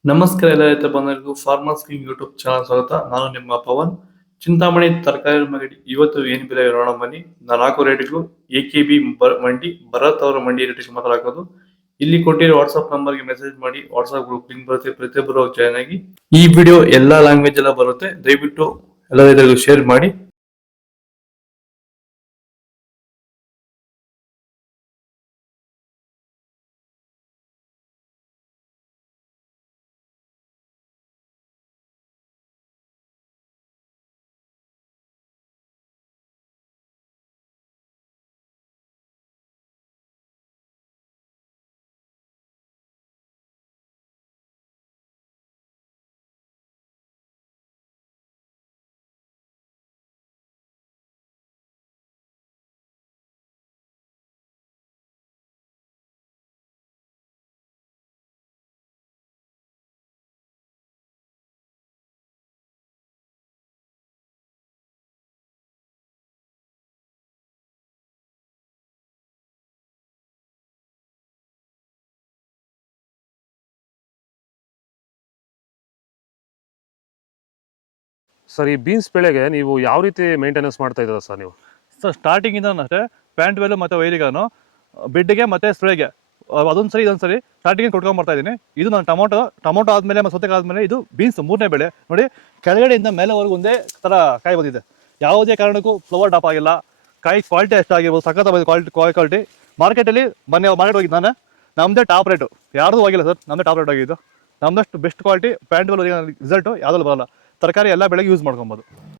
ನಮಸ್ಕಾರ ಎಲ್ಲ ರೈತ ಬಂಧುಗಳಿಗೂ ಫಾರ್ಮರ್ಸ್ ಕಿಂಗ್ ಯೂಟ್ಯೂಬ್ ಚಾನಲ್ ಸ್ವಾಗತ. ನಾನು ನಿಮ್ಮ ಪವನ್. ಚಿಂತಾಮಣಿ ತರಕಾರಿ ಮಂಡಿ ಇವತ್ತು ಏನ್ ಬೆಲೆ ನೋಡೋಣ ಬನ್ನಿ. ನಾಲ್ಕು ರೇಟ್ಗಳು ಎಕೆಬಿ ಮಂಡಿ, ಭರತ್ ಅವರ ಮಂಡಿ ರೇಟ್ ಮಾತಾಡೋದು. ಇಲ್ಲಿ ಕೊಟ್ಟಿರೋ ವಾಟ್ಸ್ಆಪ್ ನಂಬರ್ಗೆ ಮೆಸೇಜ್ ಮಾಡಿ. ವಾಟ್ಸ್ಆಪ್ ಗ್ರೂಪ್ ಲಿಂಕ್ ಬರುತ್ತೆ, ಪ್ರತಿಯೊಬ್ಬರು ಜಾಯ್ನ್ ಆಗಿ. ಈ ವಿಡಿಯೋ ಎಲ್ಲಾ ಲ್ಯಾಂಗ್ವೇಜ್ ಎಲ್ಲ ಬರುತ್ತೆ, ದಯವಿಟ್ಟು ಎಲ್ಲ ರೈತರಿಗೂ ಶೇರ್ ಮಾಡಿ. ಸರ್, ಈ ಬೀನ್ಸ್ ಬೆಳೆಗೆ ನೀವು ಯಾವ ರೀತಿ ಮೇಂಟೆನೆನ್ಸ್ ಮಾಡ್ತಾ ಇದ್ದೀರಾ ಸರ್ ನೀವು? ಸರ್ ಸ್ಟಾರ್ಟಿಂಗಿಂದ ಅಷ್ಟೇ ಪ್ಯಾಂಟ್ ವೆಲ್ಲು ಮತ್ತು ವೈರಿಗಾನು ಬಿಡ್ಡಿಗೆ ಮತ್ತು ಸ್ಪ್ರೇಗೆ ಅದೊಂದು ಸರಿ ಇದೊಂದು ಸರಿ ಸ್ಟಾರ್ಟಿಂಗ್ ಕೊಟ್ಕೊಂಡ್ಬರ್ತಾ ಇದ್ದೀನಿ. ಇದು ನಾನು ಟೊಮೊಟೊ ಆದಮೇಲೆ ಮತ್ತು ಸೌತೆಕಾಯಿ ಆದಮೇಲೆ ಇದು ಬೀನ್ಸ್ ಮೂರನೇ ಬೆಳೆ. ನೋಡಿ, ಕೆಳಗಡೆಯಿಂದ ಮೇಲೆವರೆಗೂ ಒಂದೇ ಥರ ಕಾಯಿ ಬಂದಿದೆ. ಯಾವುದೇ ಕಾರಣಕ್ಕೂ ಫ್ಲವರ್ ಟಾಪ್ ಆಗಿಲ್ಲ. ಕಾಯಿ ಕ್ವಾಲಿಟಿ ಎಷ್ಟಾಗಿರ್ಬೋದು, ಸಖತ್ ಕ್ವಾಲಿಟಿ. ಮಾರ್ಕೆಟಲ್ಲಿ ಮಾರ್ಕೆಟ್ ಹೋಗಿದ್ದು ನಾನು, ನಮ್ಮದೇ ಟಾಪ್ ರೇಟು, ಯಾರ್ದು ಹೋಗಿಲ್ಲ ಸರ್, ನಮ್ಮದೇ ಟಾಪ್ ರೇಟ್ ಆಗಿದ್ದು. ನಮ್ಮದಷ್ಟು best quality pant well result ಯಾವುದಲ್ಲೂ ಬರೋಲ್ಲ. ತರಕಾರಿ ಎಲ್ಲ ಬೆಳೆಗೆ ಯೂಸ್ ಮಾಡ್ಕೊಬೋದು.